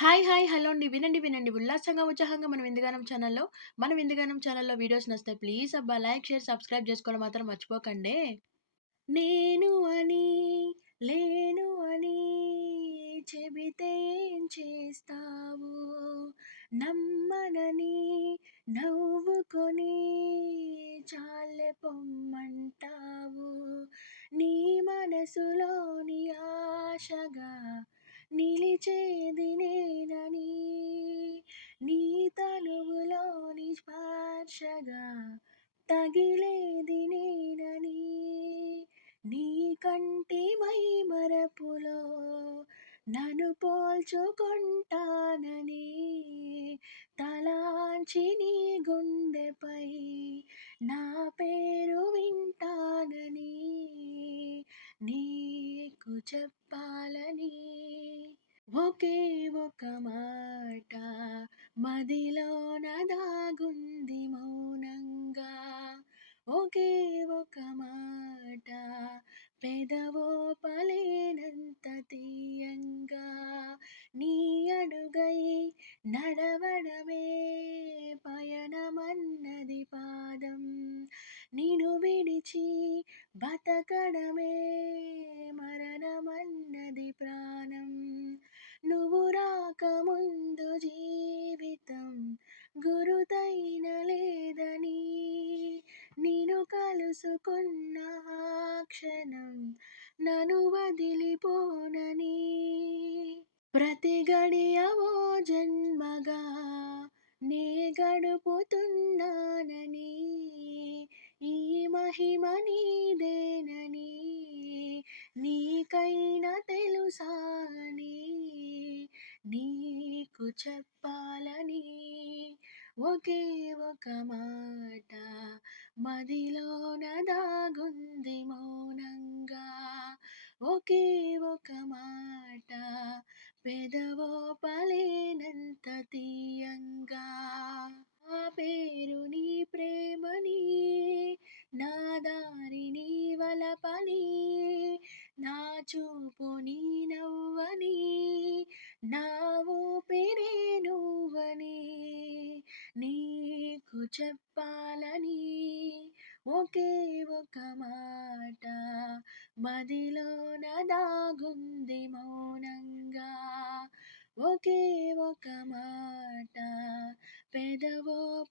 Hi! Hi! Hello అండి. వినండి, వినండి. ఉల్లాసంగా, ఉత్సాహంగా మనం విందుగానం ఛానల్‌లో మనం విందుగానం ఛానల్‌లో వీడియోస్ నచ్చితే ప్లీజ్ అబ్బా! లైక్, షేర్, సబ్స్క్రైబ్ చేసుకోవడం మాత్రం మర్చిపోకండి నేను అని, లేను అని చెబితే ఏం చేస్తావు? నమ్మనని నవ్వుకొని చాలే పొమ్మంటావు. నీ మనసులోని ఆశగా నిలిచేది నన్ను పోల్చుకుంటానని తలాంచి నీ గుండెపై నా పేరు వింటానని నీకు చెప్పాలని ఒకే ఒక మాట మదిలోన దాగుంది మౌనంగా. ఒకే ఒక మాట పెదవో పల బతకడమే మరణమన్నది ప్రాణం. నువ్వు రాకముందు జీవితం గురుతైన లేదని. నేను కలుసుకున్న క్షణం నన్ను వదిలిపోనని. ప్రతి గడియవో జన్మగా నే గడుపుతూ చెప్పాలని ఒకే ఒక మాట. మదిలోన దాగుంది మౌనంగా ఒకే ఒక మాట. పెదవో పలేనంత తీయంగా. ఆ పేరు నీ ప్రేమని నా దారిని వలపని నా చూపు నీ నవ్వని నా చెప్పాలని ఒకే ఒక మాట. మదిలోన దాగుంది మౌనంగా. ఒకే ఒక మాట. పెదవో